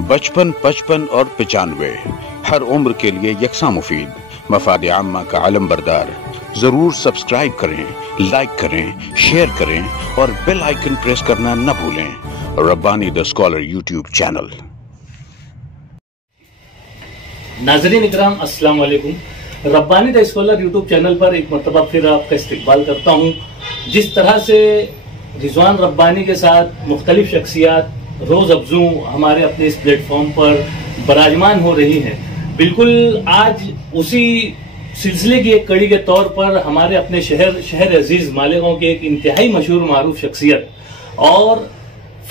बचपन, 55 और 95 हर उम्र के लिए यकसा मुफीद। मफाद आम्मा का आलम बरदार। जरूर सब्सक्राइब करें, लाइक करें, शेयर करें और बेल आइकन प्रेस करना न भूलें। Rabbani the scholar YouTube channel. नाज़रीन इकराम, अस्सलाम वालेकुम। Rabbani the scholar YouTube channel पर एक मरतबा फिर आपका इस्तकबाल करता हूँ। जिस तरह से रिजवान रब्बानी के साथ मुख्तलिफ शख्सियात रोज अफजू हमारे अपने इस प्लेटफॉर्म पर बराजमान हो रही हैं, बिल्कुल आज उसी सिलसिले की एक कड़ी के तौर पर हमारे अपने शहर अजीज मालेगांव के एक इंतहाई मशहूर मारूफ शख्सियत और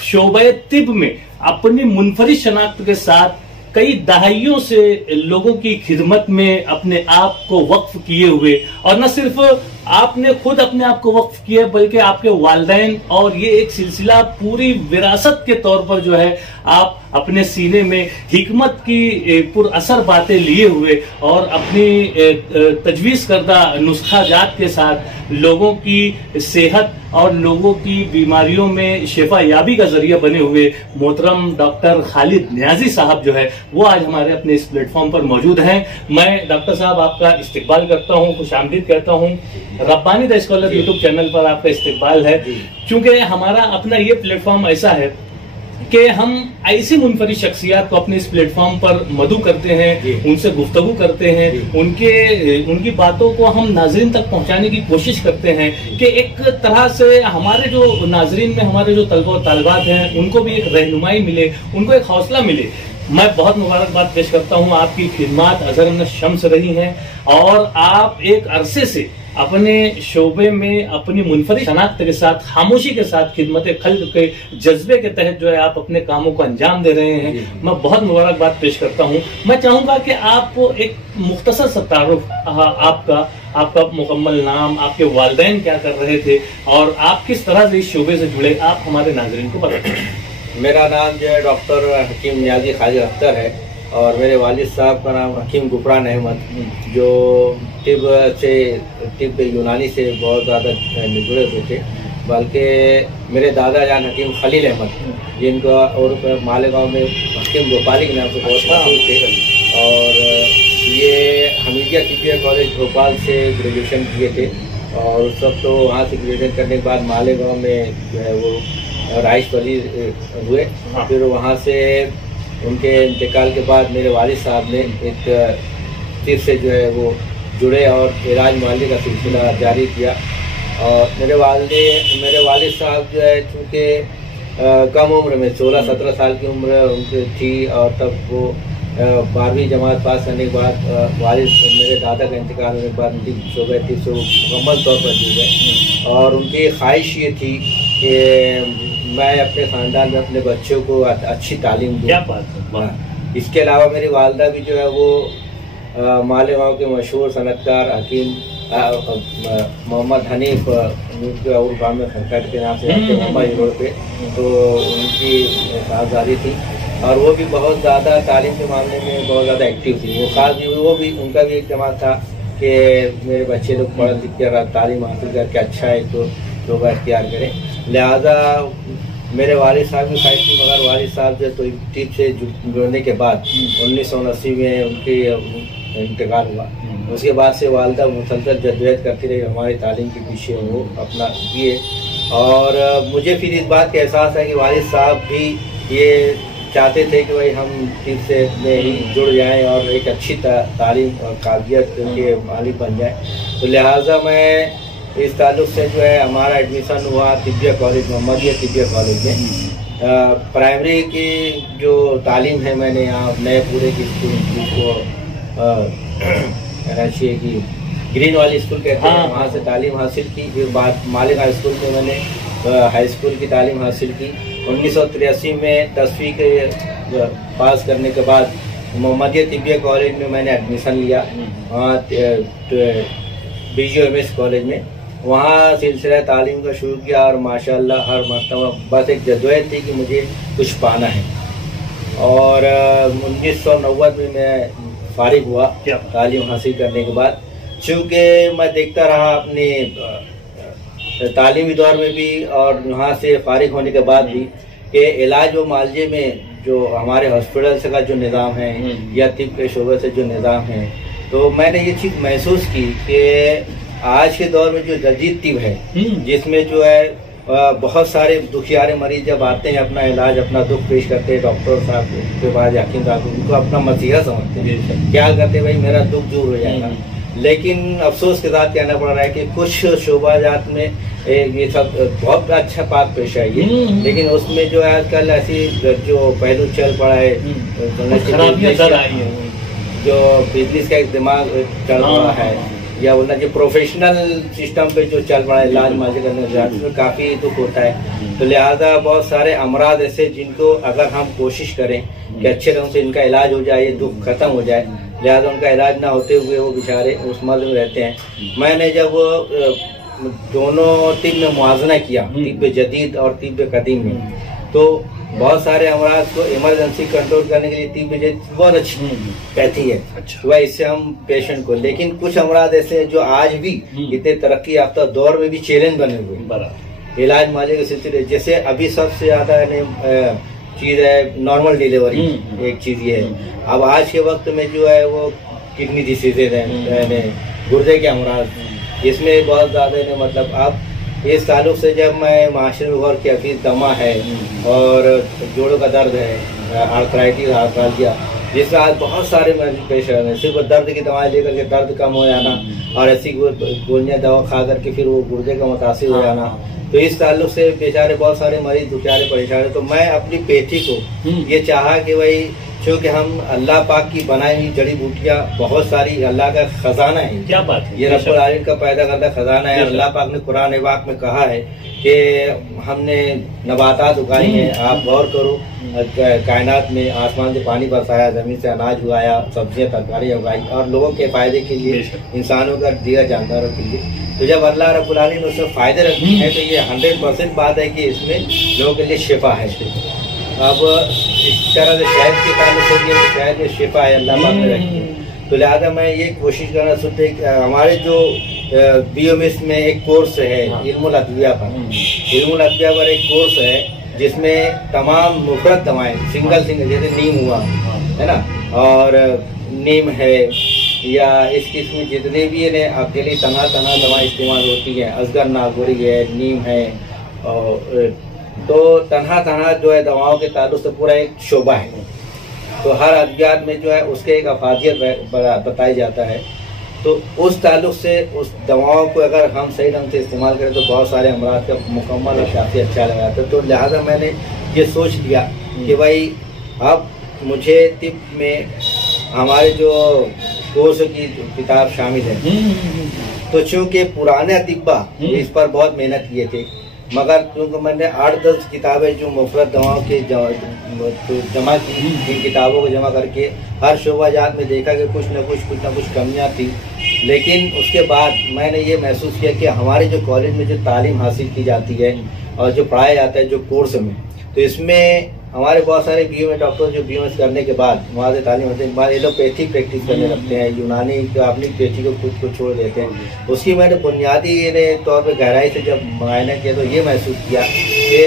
शोबे तिब में अपनी मुनफरिद शनाख्त के साथ कई दहाइयों से लोगों की खिदमत में अपने आप को वक्फ किए हुए, और न सिर्फ आपने खुद अपने आप को वक्फ किया बल्कि आपके वालिदैन, और ये एक सिलसिला पूरी विरासत के तौर पर जो है आप अपने सीने में हिकमत की पुरअसर बातें लिए हुए और अपनी तजवीज करदा नुस्खा जात के साथ लोगों की सेहत और लोगों की बीमारियों में शिफा याबी का जरिया बने हुए मोहतरम डॉक्टर खालिद नियाजी साहब जो है वो आज हमारे अपने इस प्लेटफॉर्म पर मौजूद हैं। मैं डॉक्टर साहब आपका इस्तकबाल करता हूं, खुशामदीद कहता हूं। Rabbani the scholar YouTube channel पर आपका इस्तकबाल है, क्योंकि हमारा अपना ये प्लेटफॉर्म ऐसा है कि हम ऐसी मुनफरिद शख्सियत को अपने इस प्लेटफॉर्म पर मदऊ करते हैं, उनसे गुफ्तगू करते हैं, उनकी बातों को हम नाजरीन तक पहुंचाने की कोशिश करते हैं कि एक तरह से हमारे जो नाजरीन में हमारे जो तलबा और तालिबात हैं उनको भी एक रहनुमाई मिले, उनको एक हौसला मिले। मैं बहुत मुबारकबाद पेश करता हूं, आपकी खिदमत अज़र शम्स रही हैं और आप एक अरसे से अपने शोबे में अपनी मुनफरिद शनाख्त के साथ, खामोशी के साथ, खिदमत खल्क के जज्बे के तहत जो है आप अपने कामों को अंजाम दे रहे हैं। मैं बहुत मुबारकबाद पेश करता हूं। मैं चाहूंगा कि आप एक मुख्तसर सा तारुफ, आपका मुकम्मल नाम, आपके वालिदैन क्या कर रहे थे और आप किस तरह से इस शोबे से जुड़े, आप हमारे नाज़रीन को बताएं। मेरा नाम जो है डॉक्टर हकीम नियाजी खालिद अख्तर है और मेरे वालिद साहब का नाम हकीम गुफरान अहमद, जो तिब यूनानी से बहुत ज़्यादा जुड़े हुए थे। बल्कि मेरे दादा जान हकीम खलील अहमद, जिनका और मालेगांव में हकीम गोपाली के नाम से बहुत मशहूर थे, और ये हमीदिया तिबिया कॉलेज भोपाल से ग्रेजुएशन किए थे और उस वक्त तो वहाँ से ग्रेजुएशन करने के बाद मालेगांव में जो है वो राइस वली हुए। फिर वहाँ से उनके इंतकाल के बाद मेरे वालिद साहब ने एक तिब से जो है वो जुड़े और इलाज मुआलजे का सिलसिला जारी किया। और मेरे वालिद साहब जो है चूँकि कम उम्र में 16-17 साल की उम्र उनकी थी, और तब वो 12वीं जमात पास करने के बाद मेरे दादा का इंतकाल होने के बाद उनकी शोबे तिब से मुकम्मल तौर पर जुड़ गए। और उनकी ख्वाहिश ये थी कि मैं अपने ख़ानदान में अपने बच्चों को अच्छी तालीम दूँ। क्या बात है। इसके अलावा मेरी वालदा भी जो है वो मालेगांव के मशहूर सनतकार हकीम मोहम्मद हनीफ उर्फा में खनकट के नाम से मुंबई रोड पे, तो उनकी साहबजादी थी और वो भी बहुत ज़्यादा तालीम के मामले में बहुत ज़्यादा एक्टिव थी। वो भी उनका भी एक जमात था कि मेरे बच्चे लोग पढ़ लिख कर तालीम हासिल करके अच्छा है तो शोबा इख्तियार करें। लिहाजा मेरे वालिद साहब की ख्वाहिश थी, मगर वालिद साहब जो तो तिब से जुड़ने के बाद 1980 में उनकी इंतकाल हुआ। उसके बाद से वालदा मुसलसल जद्दोजहद करती रही हमारी तालीम के पीछे, वो अपना किए। और मुझे फिर इस बात का एहसास है कि वालिद साहब भी ये चाहते थे कि भाई हम तिब से में जुड़ जाएं और एक अच्छी तालीम और काबिलियत के मालिक बन जाए। तो लिहाजा मैं इस ताल्लुक़ से जो है हमारा एडमिशन हुआ tibia college, Mohammadia tibia college में। प्राइमरी की जो तालीम है मैंने यहाँ नए पूरे की स्कूल को कहना चाहिए कि ग्रीन वाली स्कूल कहते हैं, वहाँ से तालीम हासिल की। फिर बाद मालेगांव स्कूल में मैंने हाई स्कूल की तालीम हासिल की। 1983 में 10वीं के पास करने के बाद मोहम्मदिया तिबिया कॉलेज में मैंने एडमिशन लिया, वहाँ BGMS कॉलेज में। वहाँ सिलसिला तालीम का शुरू किया और माशाअल्लाह हर मरतबा बस एक जद्दोजहद थी कि मुझे कुछ पाना है। और 1990 में मैं फारिग हुआ तालीम हासिल करने के बाद। चूँकि मैं देखता रहा अपने तालीमी दौर में भी और यहाँ से फारिग होने के बाद भी कि इलाज व मालजे में जो हमारे हॉस्पिटल से का जो निज़ाम है या तिब के शोबे से जो निज़ाम है, तो मैंने ये चीज़ महसूस की कि आज के दौर में जो जदीद तिब है, जिसमें जो है बहुत सारे दुखियारे मरीज जब आते हैं अपना इलाज, अपना दुख पेश करते हैं डॉक्टर साहब के पास, हकीम साहब, उनको अपना मसीहा समझते हैं, क्या करते हैं भाई मेरा दुख दूर हो जाएगा। लेकिन अफसोस के साथ कहना पड़ रहा है कि कुछ शोबाजात में ये सब बहुत अच्छा पाक पेशा है ये, लेकिन उसमें जो है आजकल ऐसी जो पहलू चल पड़ा है, जो बिजनेस का एक दिमाग चल रहा है, या बोलना जो प्रोफेशनल सिस्टम पे जो चल पड़ा है इलाज माजी करने में काफ़ी दुख होता है। तो लिहाजा बहुत सारे अमराज ऐसे जिनको अगर हम कोशिश करें कि अच्छे ढंग से इनका इलाज हो जाए, ये दुख खत्म हो जाए, लिहाजा उनका इलाज ना होते हुए वो बेचारे उस मर्ज में रहते हैं। मैंने जब दोनों तिब में मुआजना किया, तिब जदीद और तिब कदीम में, तो बहुत सारे अमराज को इमरजेंसी कंट्रोल करने के लिए तिब जदीद बहुत अच्छी कहती है। अच्छा। वह इससे हम पेशेंट को, लेकिन कुछ अमराज ऐसे हैं जो आज भी इतने तरक्की याफ्ता दौर में भी चैलेंज बने हुए इलाज माजे के सिलसिले। जैसे अभी सबसे ज्यादा चीज है नॉर्मल डिलीवरी, एक चीज ये है। अब आज के वक्त में जो है वो किडनी डिसीजेज है, गुर्दे के अमराज, इसमें बहुत ज्यादा मतलब अब इस ताल्लुक से जब मैं माशरे में गौर किया कि दमा है और जोड़ों का दर्द है, आर्थराइटिस, आर्थरालजिया, जिसमें आज बहुत सारे मरीज पेश आ रहे हैं। सिर्फ दर्द की दवाएं लेकर के दर्द कम हो जाना और ऐसी गोलियां दवा खा करके फिर वो गुर्दे का मुतासिर हो जाना, तो इस ताल्लुक से बेचारे बहुत सारे मरीज दुखियारे परेशान है। तो मैं अपनी पेटी को ये चाहा कि भाई क्योंकि हम अल्लाह पाक की बनाई हुई जड़ी बूटियाँ बहुत सारी अल्लाह का खजाना है, क्या बात है, ये रब्बुल आलमीन का पैदा करता खजाना है। अल्लाह पाक ने कुरान पाक में कहा है कि हमने नबातात उगाई हैं, आप गौर करो, कायनात में आसमान से पानी बरसाया, जमीन से अनाज उगाया, सब्जियां तरकारियां उगाई और लोगों के फायदे के लिए, इंसानों का दिया जानदारों के लिए। तो जब अल्लाह रब्बुल आलमीन ने उसमें फायदे रखे हैं तो ये 100% बात है कि इसमें लोगों के लिए शिफा है। अब इस तरह से शहद के ताल्लुक से भी शहद में शिफा है, अल्लाह पाक ने रखी है। तो लिहाजा मैं ये कोशिश करना सुनते हमारे जो बीओएमएस में एक कोर्स है इल्मुल अदविया पर, इल्मुल अदविया पर एक कोर्स है जिसमें तमाम मुफरत दवाएं सिंगल जैसे नीम हुआ है ना, और नीम है या इस किस्म जितने भी अकेली तना दवाएं इस्तेमाल होती हैं, असगर नागौरी है, नीम है, और तो तन्हा जो है दवाओं के ताल्लुक से पूरा एक शोबा है। तो हर अद्वियात में जो है उसके एक अफादियत बताया जाता है। तो उस ताल्लुक से उस दवाओं को अगर हम सही ढंग से इस्तेमाल करें तो बहुत सारे अमराज का मुकम्मल और काफ़ी अच्छा लगाता है। तो लिहाजा मैंने ये सोच लिया कि भाई अब मुझे तिब में हमारे जो कोर्स की किताब शामिल है, तो चूँकि पुराने अतिब्बा इस पर बहुत मेहनत किए थे, मगर क्योंकि मैंने 8-10 किताबें जो मुफरत दवाओं के जमा की, इन किताबों को जमा करके हर शोबाजात में देखा कि कुछ न कुछ कमियां थी। लेकिन उसके बाद मैंने ये महसूस किया कि हमारे जो कॉलेज में जो तालीम हासिल की जाती है और जो पढ़ाया जाता है जो कोर्स में, तो इसमें हमारे बहुत सारे बीओएमएस डॉक्टर जो बीओएमएस करने के बाद वहाँ से तालीम होते हैं, एलोपैथी प्रैक्टिस करने लगते हैं, यूनानी का अपनी पेटी को खुद को छोड़ देते हैं। उसकी मैंने बुनियादी तौर पर गहराई से जब मुआयना किया तो ये महसूस किया कि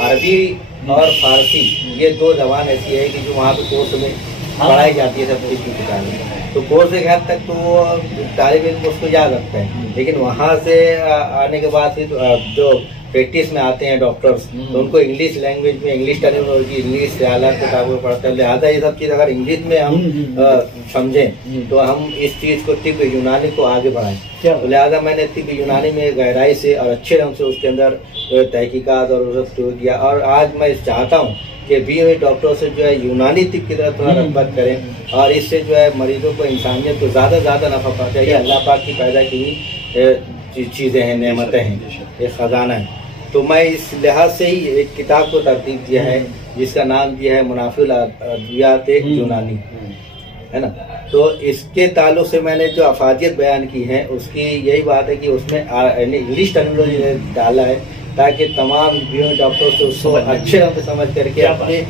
अरबी और फारसी ये 2 जबान ऐसी है कि जो वहाँ पे कोर्स में पढ़ाई जाती है सब चीज़ की किताबें, तो कोर्स एक हद तक तो वो तालिब इल्म उसको याद रखते हैं। लेकिन वहाँ से आने के बाद फिर जो प्रैक्टिस में आते हैं डॉक्टर्स, तो उनको इंग्लिश लैंग्वेज में, इंग्लिश टर्मिनोलॉजी, इंग्लिश ख्यालात किताबों में पढ़ते हैं। लिहाजा ये सब चीज़ अगर इंग्लिश में हम समझें तो हम इस चीज़ को तिब यूनानी को आगे बढ़ाएं। तो लिहाजा मैंने तिब यूनानी में गहराई से और अच्छे ढंग से उसके अंदर तहकीकात और उसको शुरू किया। और आज मैं चाहता हूँ कि बीओएमएस डॉक्टर से जो है यूनानी तिब की तरफ थोड़ा रग़बत करें और इससे जो है मरीजों को, इंसानियत को ज़्यादा से ज़्यादा नफ़ा पहुँचाए। ये अल्लाह पाक की पैदा की हुई चीज़ें हैं, नेमतें हैं, ये ख़जाना है। तो मैं इस लिहाज से ही एक किताब को तरतीब दिया है जिसका नाम दिया है मुनाफिल अद्वियात यूनानी, है ना। तो इसके ताल्लुक से मैंने जो अफादियत बयान की है उसकी यही बात है कि उसमें इंग्लिश टर्मिनोलॉजी डाला है ताकि तमाम बीओएमएस डॉक्टर से उसको अच्छे ढंग से समझ करके अपने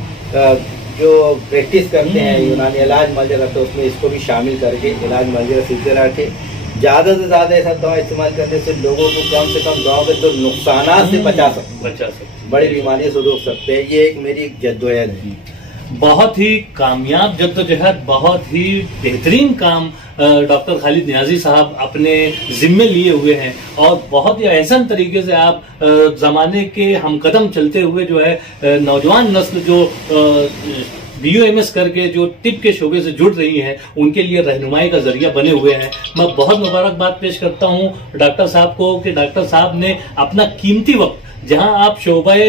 जो प्रैक्टिस करते हैं यूनानी इलाज मर्ज करते हैं उसमें इसको भी शामिल करके इलाज मर्ज का सिलसिला रखे। ज़्यादा से ज़्यादा ऐसा दवा इस्तेमाल करने से लोगों को कम से कम दवाओं के तो नुकसानात से बचा सकते, बड़ी बीमारियों से रोक सकते हैं। ये एक मेरी जद्दोजहद है। बहुत ही कामयाब जद्दोजहद, बहुत ही बेहतरीन काम डॉक्टर खालिद नियाजी साहब अपने जिम्मे लिए हुए हैं और बहुत ही एहसन तरीके से आप जमाने के हमकदम चलते हुए जो है नौजवान नस्ल जो BUMS करके जो टिप के शोबे से जुड़ रही हैं उनके लिए रहनुमाई का जरिया बने हुए हैं। मैं बहुत मुबारकबाद पेश करता हूं डॉक्टर साहब को कि डॉक्टर साहब ने अपना कीमती वक्त जहां आप शोबाए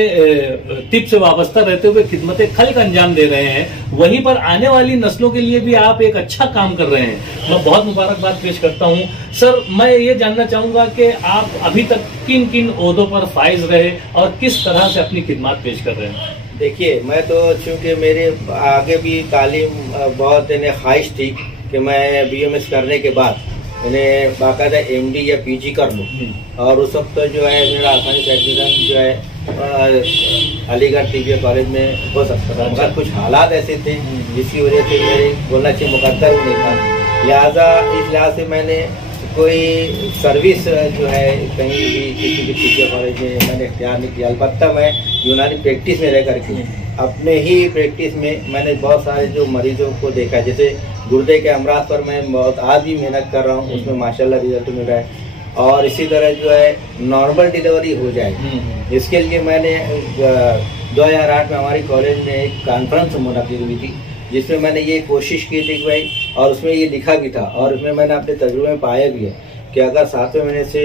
टिप से वाबस्ता रहते हुए खिदमत खल का अंजाम दे रहे हैं, वहीं पर आने वाली नस्लों के लिए भी आप एक अच्छा काम कर रहे हैं। मैं बहुत मुबारकबाद पेश करता हूं। सर, मैं ये जानना चाहूंगा कि आप अभी तक किन किन ओहदों पर फाइज रहे और किस तरह से अपनी खिदमत पेश कर रहे हैं? देखिए, मैं तो चूंकि मेरे आगे भी तालीम बहुत ख्वाहिश थी कि मैं BUMS करने के बाद मैंने बाकायदा MD या PG कर लूँ, और उस वक्त तो जो है मेरा आसानी से एडमिशन जो है अलीगढ़ TBA कॉलेज में हो सकता था, मगर कुछ हालात ऐसे थे जिसकी वजह से मेरे बोलना चाहिए मुकद्दर नहीं था। लिहाजा इस लिहाज से मैंने कोई सर्विस जो है कहीं भी किसी भी TBA कॉलेज में मैंने इख्तियार नहीं किया। अलबत्ता मैं यूनानी प्रैक्टिस में रह करके अपने ही प्रैक्टिस में मैंने बहुत सारे जो मरीजों को देखा है, जैसे गुर्दे के अमराज पर मैं बहुत आज भी मेहनत कर रहा हूँ, उसमें माशाल्लाह रिजल्ट मिल रहा है। और इसी तरह जो है नॉर्मल डिलीवरी हो जाए, इसके लिए मैंने 2008 में हमारी कॉलेज में एक कॉन्फ्रेंस मुनक़िद हुई थी जिसमें मैंने ये कोशिश की थी कि भाई, और उसमें ये लिखा भी था और उसमें मैंने अपने तजुर्बे में पाया भी है कि अगर 7वें महीने से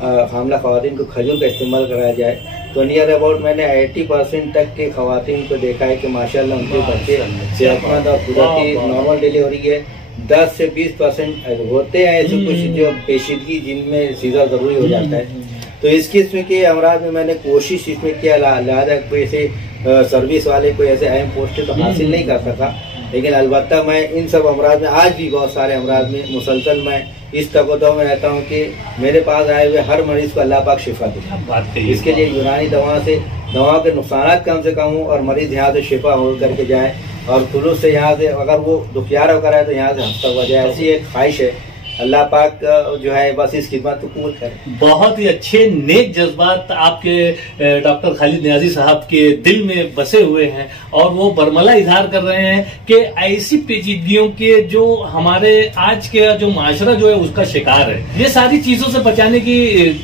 हामला ख़वातीन को खजूर का इस्तेमाल कराया जाए तो नियर अबाउट मैंने 80% तक के ख़वातीन को देखा है कि माशाल्लाह उनके बच्चे सेहतमंद और कुदरती नॉर्मल डिलीवरी है। 10 से 20% होते हैं ऐसे कुछ जो पेचीदगी जिनमें सीधा ज़रूरी हो जाता है। तो इस किस्म के अमराज में मैंने कोशिश इसमें किया, लिहाजा कोई ऐसे सर्विस वाले कोई ऐसे अहम पोस्ट तो हासिल नहीं कर सका, लेकिन अलबत्ता मैं इन सब अमराज में आज भी बहुत सारे अमराज में मुसलसल मैं इस तकद्दुर में रहता हूँ कि मेरे पास आए हुए हर मरीज को अल्लाह पाक शिफा दे। इसके लिए यूनानी दवाओं के नुकसान कम से कम हो और मरीज यहाँ से शिफा हो करके जाए और खुलूस से यहाँ से अगर वो दुखियार होकर आए तो यहाँ से हंसता हुआ जाए, ऐसी एक ख्वाहिश है। अल्लाह पाक जो है बस इस खिदमत को कबूल करे। बहुत ही अच्छे नेक जज्बात आपके डॉक्टर खालिद नियाजी साहब के दिल में बसे हुए हैं और वो बरमला इजहार कर रहे हैं कि ऐसी पेचीदगियों के जो हमारे आज के जो माशरा जो है उसका शिकार है, ये सारी चीजों से बचाने की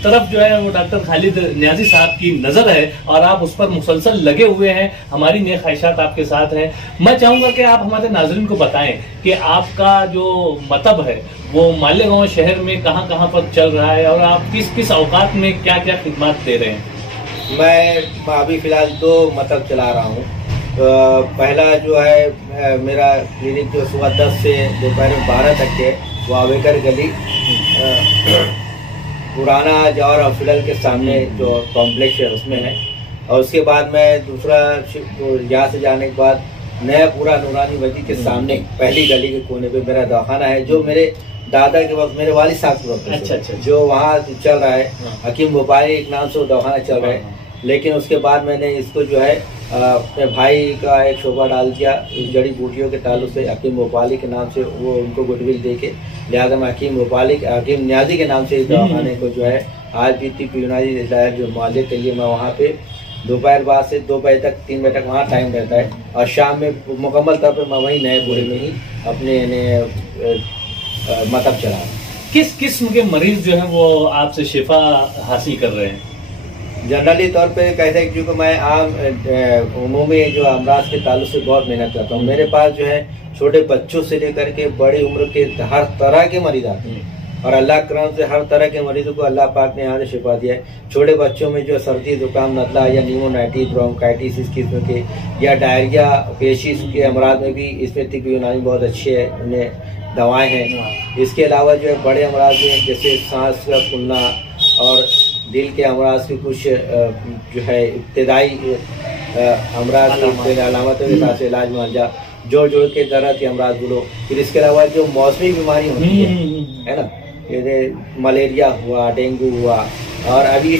तरफ जो है वो डॉक्टर खालिद नियाजी साहब की नजर है और आप उस पर मुसलसल लगे हुए हैं। हमारी नेक ख्वाहिशात आपके साथ हैं। मैं चाहूंगा कि आप हमारे नाज़रीन को बताएं कि आपका जो मतब है वो मालेगांव शहर में कहां पर चल रहा है और आप किस किस औकात में क्या क्या खिदमत दे रहे हैं? मैं अभी फिलहाल 2 मतब चला रहा हूँ। पहला जो है मेरा क्लिनिक जो सुबह 10 से दोपहर 12 तक है, वो आवेकर गली पुराना जौहर हॉस्पिटल के सामने जो कॉम्प्लेक्स है उसमें है। और उसके बाद मैं दूसरा यहाँ से जाने के बाद नया पूरा नूरानी मस्जिद के सामने पहली गली के कोने पे मेरा दवाखाना है, जो मेरे दादा के वक्त मेरे वालिद साहब के वक्त अच्छा। जो वहाँ चल रहा है, हकीम भोपाली एक नाम से वो दवाखाना चल रहा है। लेकिन उसके बाद मैंने इसको जो है अपने भाई का एक शोबा डाल दिया जड़ी बूटियों के ताल्लुक से, हकीम भोपाली के नाम से वो उनको गुडविल दे के, लिहाजा मैं हकीम नियाजी के नाम से इस दवाखाने को जो है आज भी टिप यूनानी जो माले के लिए मैं वहाँ पे दोपहर बाद से 2 बजे तक 3 बजे तक वहाँ टाइम रहता है और शाम में मुकम्मल तौर पर मैं वहीं नए पूरे में ही अपने मतलब चला। किस किस्म के मरीज जो है वो आपसे शिफा हासिल कर रहे हैं? जनरली तौर पे कहते हैं क्योंकि मैं आम उमूमी जो अमराज के ताल्लुक से बहुत मेहनत करता हूँ। मेरे पास जो है छोटे बच्चों से लेकर के बड़ी उम्र के हर तरह के मरीज आते हैं और अल्लाह करम से हर तरह के मरीजों को अल्लाह पाक ने यहाँ से शिफा दिया है। छोटे बच्चों में जो सर्दी जुकाम नज़ला या न्यूमोनाइटिस ब्रोंकाइटिस इस किस्म के या डायरिया पेशिश के अमराज में भी इसमें तिब्बी यूनानी बहुत अच्छे है, उन्हें दवाएं हैं। इसके अलावा जो है बड़े अमराज में जैसे सांस का फूलना और दिल के अमराज के कुछ जो है इब्तदाई अमराज के अलामतों के साथ इलाज मुआवजा, जोड़ के दर्द के अमराज बोलो। फिर इसके अलावा जो मौसमी बीमारी होती है ना, जैसे मलेरिया हुआ, डेंगू हुआ, और अभी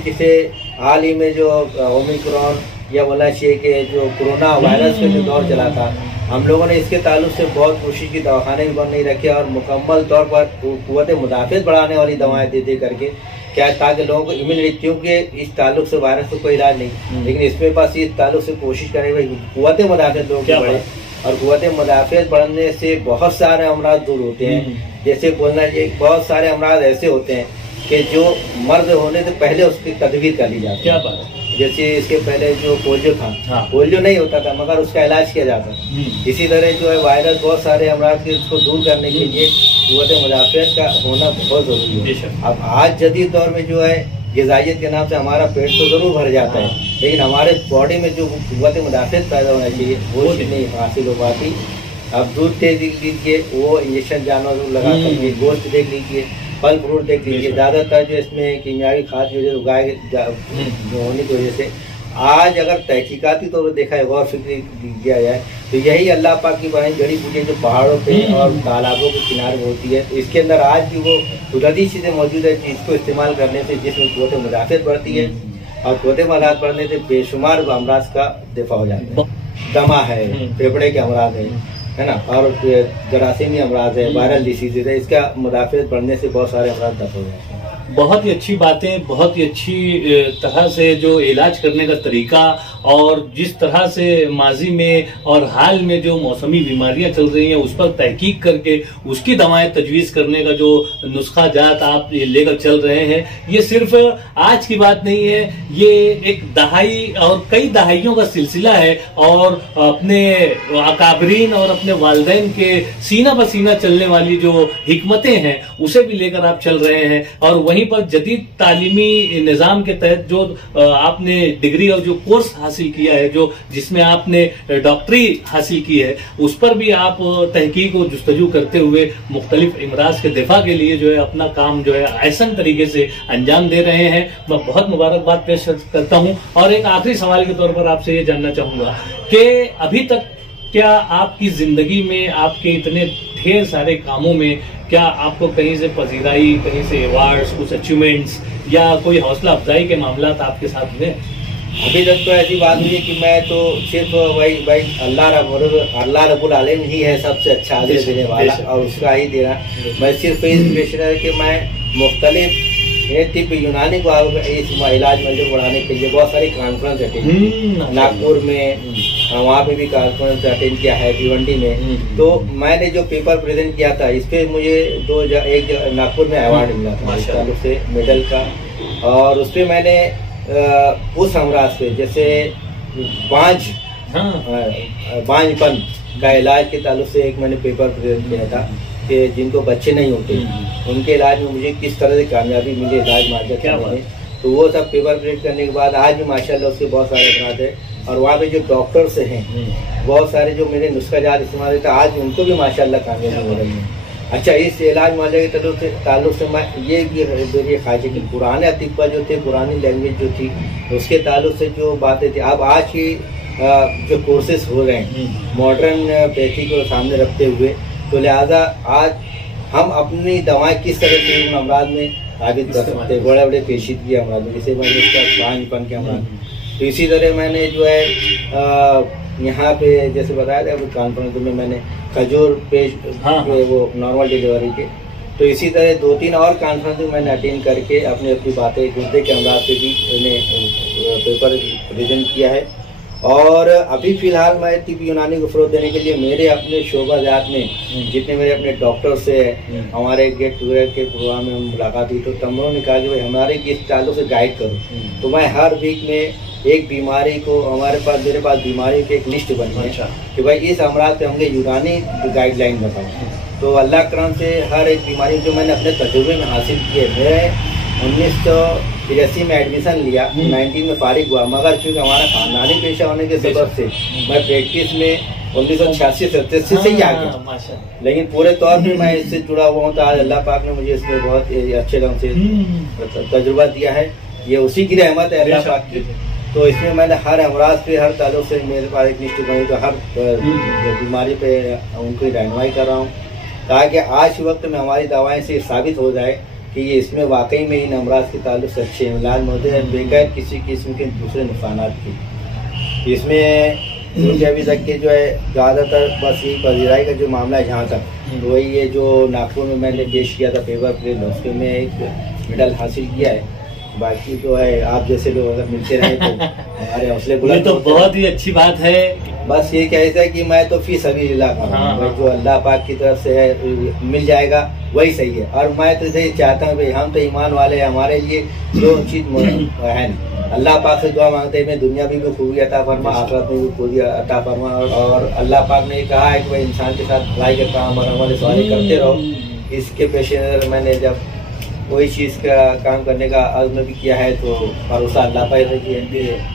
जैसे हाल ही में जो ओमिक्रॉन या बोलना चाहिए कि जो कोरोना वायरस का जो दौर चला था, हम लोगों ने इसके ताल्लुक से बहुत कोशिश की, दवाखाने भी बंद नहीं रखे और मुकम्मल तौर पर कुव्वत मुदाफ़ियत बढ़ाने वाली दवाएं दे करके क्या, ताकि लोगों को इम्यूनिटी, क्योंकि इस ताल्लुक से वायरस तो कोई इलाज नहीं, लेकिन इसमें बस इस ताल्लुक से कोशिश करें भाई कुव्वत मुदाफ़ियत लोगों की बढ़े, और कुव्वत मुदाफ़ियत बढ़ने से बहुत सारे अमराज दूर होते हैं। जैसे बोलना ये बहुत सारे अमराज ऐसे होते हैं कि जो मर्द होने से पहले उसकी तदबीर कर ली जाती है। जैसे इसके पहले जो पोलियो था, हाँ। पोलियो नहीं होता था मगर उसका इलाज किया जाता है। इसी तरह जो है वायरस, बहुत सारे अमराज के उसको दूर करने के लिए कुव्वत मुदाफ़ियत का होना बहुत जरूरी है। अब आज जदीद दौर में जो है गिज़ाइयत के नाम से हमारा पेट तो जरूर भर जाता है, लेकिन हमारे बॉडी में जो कुव्वत मुदाफ़ियत पैदा होना चाहिए वो नहीं हासिल हो पाती। अब दूध देख लीजिए, वो इंजेक्शन जानवर लगा करके, गोश्त देख लीजिए, फल फ्रूट देख लीजिए, ज्यादातर जो इसमें कीमियावी खाद जो उगाए होने की वजह से आज अगर तहकीकाती तौर पर देखा है, गौर फिक्र किया जाए तो यही अल्लाह पाक की बनाई जड़ी बूटियाँ जो पहाड़ों पे और तालाबों के किनारे होती है, इसके अंदर आज भी वो कुदरती चीजें मौजूद है जिसको इस्तेमाल करने से जिसमें कुव्वत मुदाफ़ियत बढ़ती है, और कुव्वत मुदाफ़ियत बढ़ने से बेशुमार अमराज का दिफा हो जाता है। दमा है, फेफड़े के अमराज है ना, और जरासीमी अमराज है, वायरल डिसीज है, इसका मुदाफ़ियत बढ़ने से बहुत सारे अमराज दफा हो जाते हैं। बहुत ही अच्छी बातें, बहुत ही अच्छी तरह से जो इलाज करने का तरीका, और जिस तरह से माजी में और हाल में जो मौसमी बीमारियां चल रही हैं उस पर तहकीक करके उसकी दवाएं तजवीज़ करने का जो नुस्खा जात आप लेकर चल रहे हैं, ये सिर्फ आज की बात नहीं है, ये एक दहाई और कई दहाइयों का सिलसिला है, और अपने अकाबरीन और अपने वालिदैन के सीना पसीना चलने वाली जो हिकमतें हैं उसे भी लेकर आप चल रहे हैं। और वहीं पर जदीद तालीमी निजाम के तहत जो आपने डिग्री और जो कोर्स हासिल किया है, जो जिसमें आपने डॉक्टरी हासिल की है, उस पर भी आप तहकीक और जुस्तजू करते हुए मुख्तलिफ इमराज के दिफा के लिए जो है अपना काम जो है ऐसन तरीके से अंजाम दे रहे हैं। मैं बहुत मुबारकबाद पेश करता हूं। और एक आखिरी सवाल के तौर पर आपसे ये जानना चाहूंगा कि अभी तक क्या आपकी जिंदगी में आपके इतने ढेर सारे कामों में क्या आपको कहीं से पजीराई, कहीं से अवार्ड्स, कुछ अचीवमेंट्स या कोई हौसला अफजाई के मामला आपके साथ हुए? अभी तक तो ऐसी बात हुई है कि मैं तो सिर्फ भाई अल्लाह रब्बुल आलमीन ही है सबसे अच्छा आगे देने वाला, और उसका ही देना। मैं सिर्फ इंस्पिरेशन है कि मैं मुख्तलिफ तिब्ब यूनानी को इस इलाज मंजूर बढ़ाने के लिए बहुत सारी कॉन्फ्रेंस अटेंड, नागपुर में वहाँ पे भी कॉन्फ्रेंस अटेंड किया है, भिवंडी में। तो मैंने जो पेपर प्रेजेंट किया था इस पे मुझे एक नागपुर में अवार्ड मिला था इस ताल्लुक से, मेडल का। और उस पर मैंने उस अमराज पे जैसे बांझपन का इलाज के ताल्लुक से एक मैंने पेपर प्रेजेंट किया था कि जिनको बच्चे नहीं होते उनके इलाज में मुझे किस तरह से कामयाबी मिली इलाज मार्केट करने में। तो वो सब पेपर प्रेजेंट करने के बाद आज भी माशाल्लाह उसके बहुत सारे अपराध है, और वहाँ पे जो डॉक्टर्स हैं बहुत सारे जो मेरे नुस्खा जात इस्तेमाल होता आज उनको भी माशाल्लाह कामयाबी हो रही है। अच्छा, इस इलाज माले के ताल्लुक से मैं ये भी मेरी ख्वाहिश है कि पुराने अतिब्बा जो थे, पुरानी लैंग्वेज जो थी उसके ताल्लुक से जो बातें थी, अब आज की जो कोर्सेज हो रहे हैं मॉडर्न पैथी को सामने रखते हुए, तो लिहाजा आज हम अपनी दवाएं किस तरह से उन अमराज में साबित कर सकते हैं, बड़े बड़े पेचीदगी अमराज में, जैसे मैंने इसका बांझपन के अमराज। तो इसी तरह मैंने जो है यहाँ पे जैसे बताया था कॉन्फ्रेंस में मैंने खजूर पेश वो नॉर्मल डिलीवरी के, तो इसी तरह 2-3 और कॉन्फ्रेंस मैंने अटेंड करके अपनी बातें गुर्दे के अमराज पे भी मैंने पेपर प्रेजेंट किया है। और अभी फिलहाल मैं तिब्ब यूनानी को फरोग देने के लिए मेरे अपने शोबा जात में जितने मेरे अपने डॉक्टर से हमारे गेट टूगेदर के प्रोग्राम में मुलाकात हुई, तो तमरों ने कहा कि भाई हमारे किस ताल्लुक से गाइड करो। तो मैं हर वीक में एक बीमारी को मेरे पास बीमारी की एक लिस्ट बनी है कि भाई इस अमराज पे हमने यूनानी गाइडलाइन बताओ। तो अल्लाह करम से हर एक बीमारी जो मैंने अपने तजुर्बे में हासिल किए, मैं 1983 में एडमिशन लिया, 19 में फारिग हुआ, मगर चूँकि हमारा खानदानी पेशा होने के सबब से मैं प्रैक्टिस में 1986-87 से ही आ गया, लेकिन पूरे तौर पे मैं इससे जुड़ा हुआ हूँ। तो आज अल्लाह पाक ने मुझे इसमें बहुत अच्छे ढंग से तजुर्बा दिया है, ये उसी की रहमत है अल्लाह पाक की। तो इसमें मैंने हर अमराज पे हर ताल्लुक से मेरे पास एक लिस्ट बनी, तो हर बीमारी पे उनको रहनुमाई कर रहा हूँ, ताकि आज के वक्त में हमारी दवाएं से साबित हो जाए कि ये इसमें वाकई में इन अमराज के ताल्लुक से अच्छे इलाज मौजूद है बगैर किसी किस्म के दूसरे नुकसानात की। इसमें मुझे अभी तक के जो है ज़्यादातर बस ये पजीराई का जो मामला है जहाँ तक, वही ये जो नागपुर में मैंने पेश किया था पेपर प्लेट, उसके में एक मेडल हासिल किया है। बाकी तो है, आप जैसे लोग अगर मिलते रहे तो हमारे हौसले बुलंद। ये तो बहुत ही अच्छी बात है। बस ये कहता है कि मैं तो फी सबिलिल्लाह का हूँ, जो अल्लाह पाक की तरफ से है मिल जाएगा वही सही है। और मैं तो यही चाहता हूँ भाई, हम तो ईमान वाले हैं, हमारे लिए जो चीज है नहीं, अल्लाह पाक से दुआ मांगते हैं दुनिया में भी खूबी अता फरमा, आखिरत में भी खूबी अता फरमा। और अल्लाह पाक ने कहा है कि भाई इंसान के साथ भलाई का काम और हमारे सवाल करते रहो। इसके पेश नजर मैंने जब वही चीज का काम करने का अज़्म भी किया है, तो भरोसा अल्लाह पर है,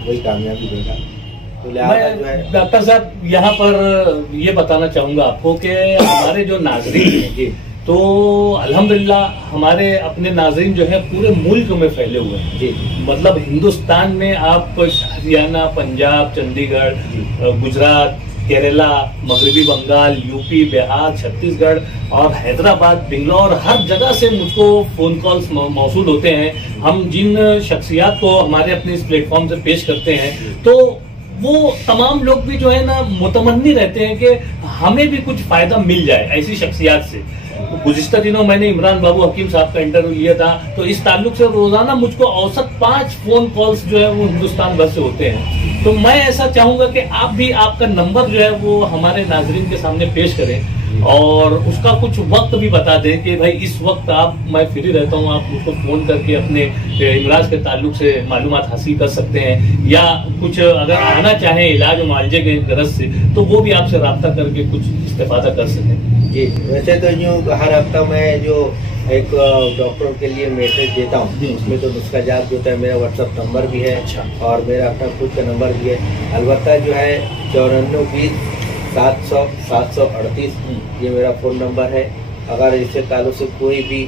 वही कामयाबी देगा। तो लिहाजा जो है डॉक्टर साहब यहाँ पर ये बताना चाहूंगा आपको कि हमारे जो नाज़रीन हैं जी, तो अल्हम्दुलिल्लाह हमारे अपने नाज़रीन जो है पूरे मुल्क में फैले हुए हैं जी। मतलब हिंदुस्तान में आप हरियाणा, पंजाब, चंडीगढ़, गुजरात, केरला, मगरबी बंगाल, यूपी, बिहार, छत्तीसगढ़ और हैदराबाद, बेंगलोर, हर जगह से मुझको फोन कॉल्स मौसूल होते हैं। हम जिन शख्सियात को हमारे अपने इस प्लेटफॉर्म से पेश करते हैं, तो वो तमाम लोग भी जो है ना मुतमन्नी रहते हैं कि हमें भी कुछ फायदा मिल जाए ऐसी शख्सियात से। गुज़िश्ता दिनों मैंने इमरान बाबू हकीम साहब का इंटरव्यू लिया था, तो इस ताल्लुक से रोजाना मुझको औसत 5 फोन कॉल्स जो है वो हिंदुस्तान भर से होते हैं। तो मैं ऐसा चाहूंगा कि आप भी आपका नंबर जो है वो हमारे नाजरीन के सामने पेश करें और उसका कुछ वक्त भी बता दें कि भाई इस वक्त मैं फ्री रहता हूँ, आप मुझको फोन करके अपने इमराज के ताल्लुक से मालूमात हासिल कर सकते हैं, या कुछ अगर आना चाहें इलाज और मुआवजे के गरज से तो वो भी आपसे रब्ता करके कुछ इस्तेफादा कर सकें। जी, वैसे तो यूँ हर हफ्ता मैं जो एक डॉक्टर के लिए मैसेज देता हूँ, उसमें तो नुस्खा जात होता है, मेरा व्हाट्सअप नंबर भी है। अच्छा। और मेरा अपना खुद का नंबर भी है। अलबत्ता जो है 9420 700 738 ये मेरा फ़ोन नंबर है। अगर इससे ताल्लुक से कोई भी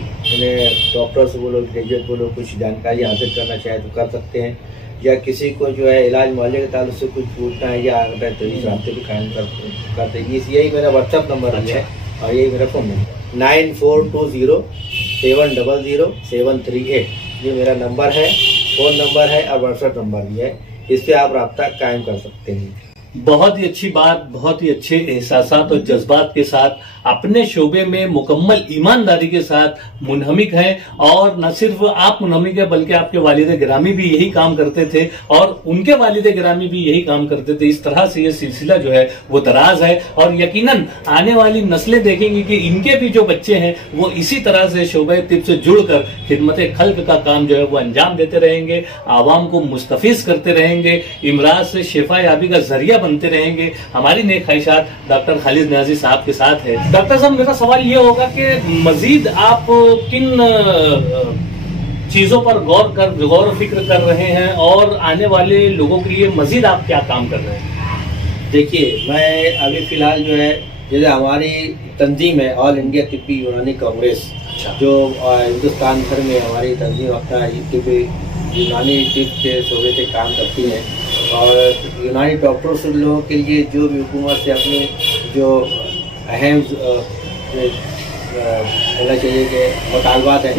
डॉक्टर से बोलो, ग्रेजुएट बोलो, कुछ जानकारी हासिल करना चाहे तो कर सकते हैं, या किसी को जो है इलाज मुआवजे के ताल्लुक से कुछ पूछना है या अगर तरीक़ रास्ते भी कायम करते हैं, यही मेरा व्हाट्सअप नंबर है और यही मेरा फ़ोन नंबर 9420 700 738 ये मेरा नंबर है, फ़ोन नंबर है और व्हाट्सएप नंबर भी है। इस पर आप रब्ता कायम कर सकते हैं। बहुत ही अच्छी बात, बहुत ही अच्छे एहसासात और जज्बात के साथ अपने शोबे में मुकम्मल ईमानदारी के साथ मुनहमिक हैं। और न सिर्फ आप मुनहमिक है बल्कि आपके वालिद गिरामी भी यही काम करते थे और उनके वालिद गिरामी भी यही काम करते थे। इस तरह से ये सिलसिला जो है वो दराज है और यकीनन आने वाली नस्लें देखेंगी कि इनके भी जो बच्चे हैं वो इसी तरह से शोबे तिब से जुड़कर खिदमत खल्क का काम जो है वो अंजाम देते रहेंगे, आवाम को मुस्तफिज करते रहेंगे, इमराज से शिफा याबी का जरिया बनते रहेंगे। हमारी नेक ख्वाहिशात डॉक्टर खालिद नियाज़ी साहब के साथ है। डॉक्टर साहब, मेरा सवाल ये होगा कि मजीद आप किन चीजों पर गौर फिक्र कर रहे हैं और आने वाले लोगों के लिए मजीद आप क्या काम कर रहे हैं? देखिए, मैं अभी फिलहाल जो है जैसे हमारी तंजीम है ऑल इंडिया तिब्बी यूनानी कांग्रेस, जो हिंदुस्तान भर में हमारी तंजीम अपना यूनानी तिब के शोबे से काम करती है और यूनानी डॉक्टर्स लोगों के लिए जो भी हुकूमत से अपने जो अहम होना चाहिए कि मुतालबात हैं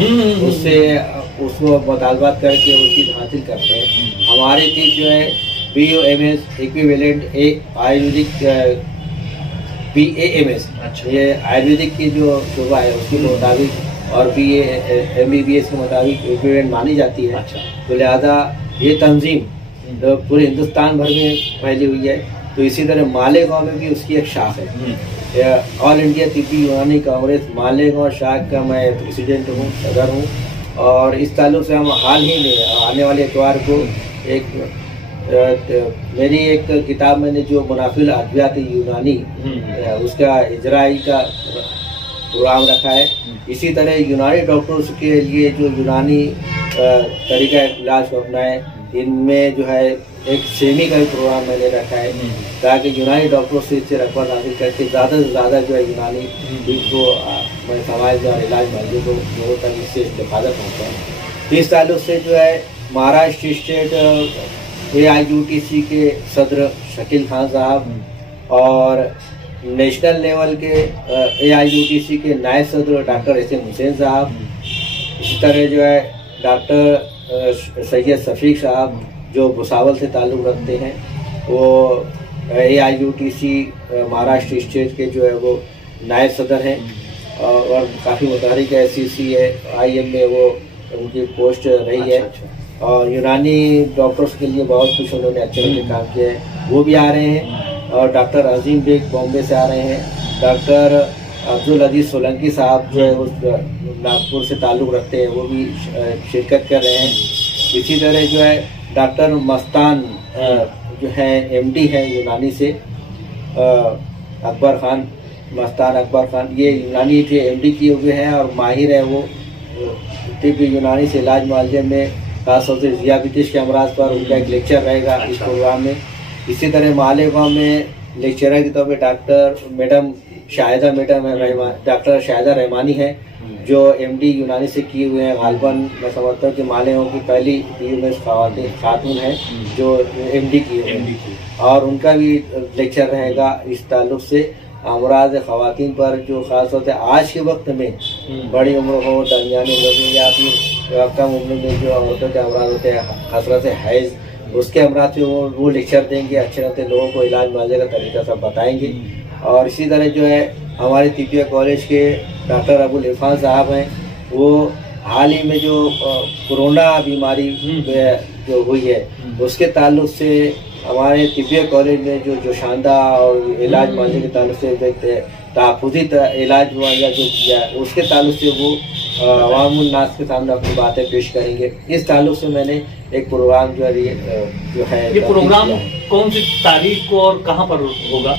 उसको मुतालबात करके वो चीज़ हासिल करते हैं। हमारी चीज़ जो है BOMS इक्विवेलेंट आयुर्वेदिक BAMS, ये आयुर्वेदिक की जो शोभा है उसके मुताबिक और MBBS के मुताबिक इक्विवेलेंट मानी जाती है। तो लिहाजा ये तंजीम तो पूरे हिंदुस्तान भर में फैली हुई है। तो इसी तरह मालेगांव में भी उसकी एक शाख है, ऑल इंडिया तिब्बी यूनानी कांग्रेस मालेगांव शाख का मैं प्रेसिडेंट हूँ, सदर हूँ। और इस ताल्लुक से हम हाल ही में आने वाले इतवार को मेरी एक किताब मैंने जो मुनाफिल अद्वियात यूनानी उसका इजराई का प्रोग्राम रखा है। इसी तरह यूनानी डॉक्टर्स के लिए जो यूनानी तरीका इलाज को अपनाएं, इनमें जो है एक सेमी का प्रोग्राम मैंने रखा है ताकि यूनानी डॉक्टरों से इससे रकबत हासिल करके ज़्यादा से ज़्यादा जो है यूनानी को मैं समाज और इलाज मालूम को लोगों तक इससे इस्तेफादा पहुँचाएँ। इस ताल्लुक से जो है महाराष्ट्र स्टेट AIUTC के सदर शकील खान साहब और नेशनल लेवल के AIUTC के नायब सदर डॉक्टर SM हुसैन साहब, इसी तरह जो है डॉक्टर सैयद शफीक साहब जो भुसावल से ताल्लुक़ रखते हैं, वो AIUTC महाराष्ट्र स्टेट के जो है वो नायब सदर हैं और काफ़ी मुतहरिक है। CCA IM में वो उनकी पोस्ट रही है। और यूनानी डॉक्टर्स के लिए बहुत कुछ उन्होंने अच्छे काम किए हैं, वो भी आ रहे हैं। और डॉक्टर अजीम बेग बॉम्बे से आ रहे हैं। डॉक्टर अब्दुल अजीज सोलंकी साहब जो है उस नागपुर से ताल्लुक़ रखते हैं, वो भी शिरकत कर रहे हैं। इसी तरह जो है डॉक्टर मस्तान जो है एमडी है यूनानी से, अकबर खान, मस्तान अकबर खान, ये यूनानी थे, एमडी किए हुए हैं और माहिर है। वो तिब्बी यूनानी से इलाज मुआवजे में खासतौर से ज़ियाबितिश के अमराज पर उनका एक लेक्चर रहेगा इस प्रोग्राम में। इसी तरह मालेगांव में लेक्चरर के तौर पर doctor madam Shahida doctor Shahida Rahmani है, जो एमडी यूनानी से किए हुए हैं। गालिबन मैं समझता हूँ कि मालेगांव की पहली बीएमएस खातून है जो एमडी किए हुए हैं, और उनका भी लेक्चर रहेगा इस ताल्लुक से अमराज ख़वातीन पर, जो ख़ासतौर से आज के वक्त में बड़ी उम्र हो, दरमियानी उम्र में या फिर कम उम्र में जो औरतों के अमराज होते हैं, हसरत हैज़, उसके अमराज पे वो लेक्चर देंगे। अच्छे रहते लोगों को इलाज मुआवजे का तरीका सब बताएंगे। और इसी तरह जो है हमारे तिब्बिया कॉलेज के डॉक्टर अबुल इरफान साहब हैं, वो हाल ही में जो कोरोना बीमारी जो हुई है उसके ताल्लुक से हमारे तिब्बिया कॉलेज में जो शानदार और इलाज मुआवजे के ताल्लुक से तहफ़्फ़ुज़ी इलाज मुआवजा जो किया उसके ताल्लुक से वो अवामुल नास के सामने अपनी बातें पेश करेंगे। इस ताल्लुक से मैंने एक प्रोग्राम जो है ये प्रोग्राम कौन सी तारीख को और कहाँ पर होगा?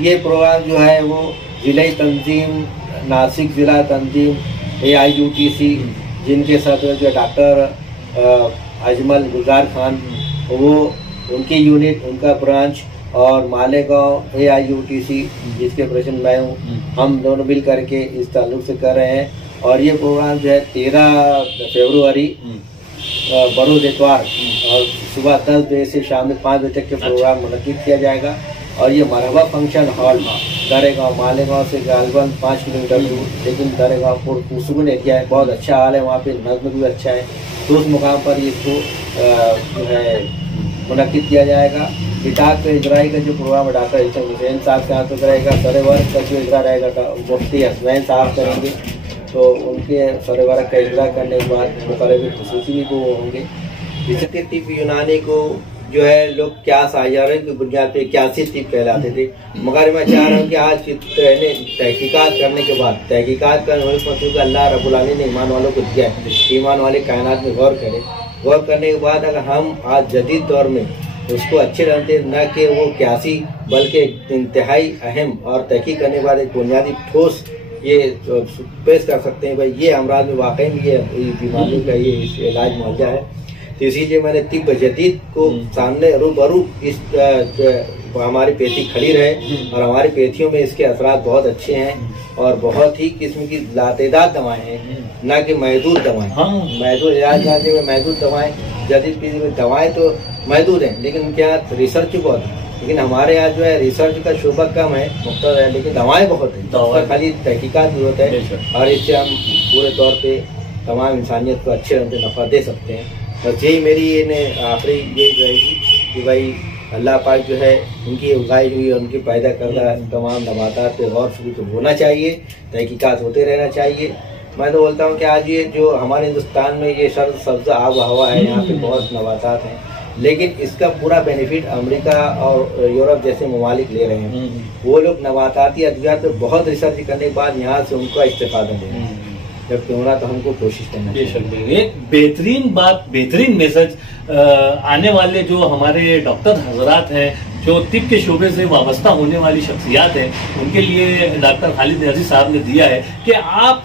ये प्रोग्राम जो है वो ज़िला तंजीम, नासिक ज़िला तंजीम AIUTC, जिनके सदर जो डॉक्टर अजमल गुलजार खान, वो उनकी यूनिट, उनका ब्रांच, और मालेगांव AIUTC जिसके प्रेसिडेंट मैं हूँ, हम दोनों मिल करके इस ताल्लुक से कर रहे हैं। और ये प्रोग्राम जो है 13 फरवरी बरोज़ इतवार और सुबह 10 बजे से शाम में 5 बजे तक के प्रोग्राम मुनक्किद किया जाएगा। और ये मरहबा फंक्शन हॉल दरेगांव, मालेगांव से गालिबन 5 किलोमीटर दूर, लेकिन दरेगांव पुरसुकून एरिया है, बहुत अच्छा हाल है, वहाँ पे नज़्म भी अच्छा है। तो उस मुकाम पर इसको जो है मुनक्किद किया जाएगा। किताब के इजराई का जो प्रोग्राम है डॉक्टर हुसैन साहब के हाथ में रहेगा। सरवर्क का जो इजरा रहेगा मुफ्ती हसनैन साहब करेंगे, तो उनके सरवर्क का इजरा करने के बाद मुकर्रर खुसूसी भी वो होंगे। जिससे तिब्ब यूनानी को जो है लोग क्या साझारे की बुनियाद पे क्या तिब्ब कहलाते थे, मगर मैं चाह रहा हूँ कि आज की तहकीकात करने के बाद, तहकीकात करने अल्लाह रब्बुल आलमीन ने ईमान वालों को दिया है, ईमान वाले कायनात में गौर करें। गौर करने के बाद अगर हम आज जदीद दौर में उसको अच्छे रहते, न कि वो क्यासी बल्कि इंतहाई अहम और तहकीक करने के बाद एक बुनियादी ठोस ये पेश कर सकते हैं भाई ये अमराज में वाकई में ये बीमारियों का ये इलाज मुआवजा है। तो इसीलिए मैंने तिब्ब जदीद को सामने रूबरू इस हमारी पेथी खड़ी रहे, और हमारी पेथियों में इसके असरात बहुत अच्छे हैं और बहुत ही किस्म की लातेदार दवाएं हैं, न कि महदूद दवाएं। महदूद इलाज में महदूद दवाएं, जदीद में दवाएं तो महदूद हैं, लेकिन उनके यहाँ रिसर्च बहुत है। लेकिन हमारे यहाँ जो है रिसर्च का शोबा कम है, मुख्तलिफ है, लेकिन दवाएं बहुत है, उसका खाली तहकीकात जरूरत है, और इससे हम पूरे तौर पे तमाम इंसानियत को अच्छे रंग से नफ़ा दे सकते हैं। बस यही मेरी आखिरी ये रहेगी कि भाई अल्लाह पाक जो है उनकी उगाई हुई उनकी पैदा करदा तमाम नबातात पे गौर फिक्र होना चाहिए, तहकीकात होते रहना चाहिए। मैं तो बोलता हूँ कि आज ये जो हमारे हिंदुस्तान में ये सर्द सब्ज आब हवा है, यहाँ पे बहुत नबातात हैं, लेकिन इसका पूरा बेनिफिट अमेरिका और यूरोप जैसे ममालिक ले रहे हैं। वो लोग नबाताती अद्वियात पे बहुत रिसर्च करने के बाद यहाँ से उनका इस्तेफादा ले रहे हैं, जबकि होना तो हमको कोशिश करना चाहिए। एक बेहतरीन बात, बेहतरीन मैसेज आने वाले जो हमारे डॉक्टर हजरात हैं, जो तिब्ब के शोबे से वाबस्ता होने वाली शख्सियात हैं, उनके लिए डॉक्टर खालिद अजीज साहब ने दिया है कि आप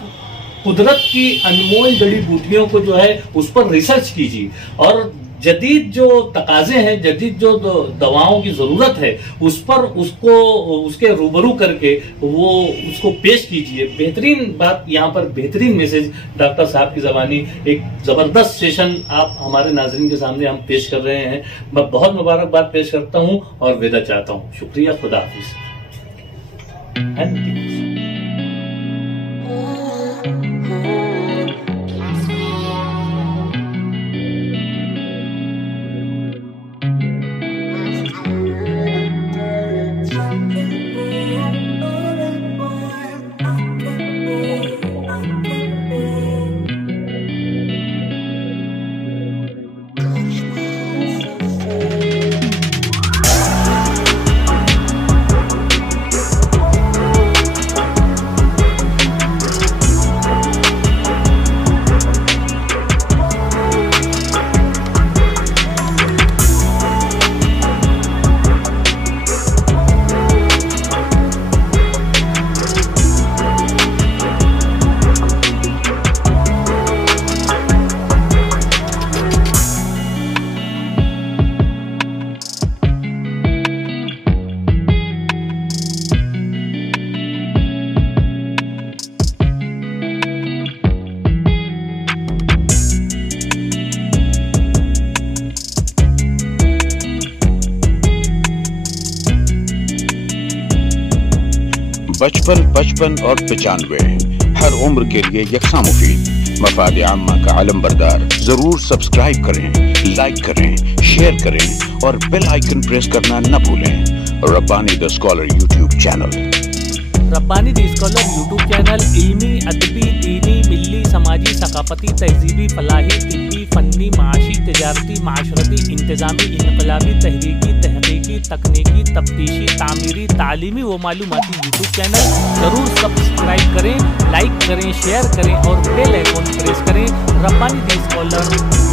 कुदरत की अनमोल जड़ी बूटियों को जो है उस पर रिसर्च कीजिए, और जदीद जो तकाजे हैं, जदीद जो दवाओं की जरूरत है उस पर उसको उसके रूबरू करके वो उसको पेश कीजिए। बेहतरीन बात यहाँ पर, बेहतरीन मैसेज डॉक्टर साहब की जबानी, एक जबरदस्त सेशन आप हमारे नाजरीन के सामने हम पेश कर रहे हैं। मैं बहुत मुबारकबाद पेश करता हूँ और विदा चाहता हूँ। शुक्रिया, खुदा हाफिज। 55 55 और 95 हर उम्र के लिए यकसा मुफीद। मफाद आम्मा का आलम बरदार। जरूर सब्सक्राइब करें, लाइक करें, शेयर करें और बेल आइकन प्रेस करना न भूलें। Rabbani the scholar YouTube channel. Rabbani the scholar YouTube channel इल्मी, अदबी, दीनी, मिल्ली, समाजी, सकाफती, तहजीबी, फलाही, तिब्बी, फन्नी, माशी, तिजारती, माशरती, इंतजामी, इनकलाबी, तहरीकी, तहकीकी, तकनीकी, तफ्तीशी, तामीरी, तालीमी व मालूमाती यूट्यूब चैनल। ज़रूर सब्सक्राइब करें, लाइक करें, शेयर करें और बेल आइकन प्रेस करें। Rabbani the scholar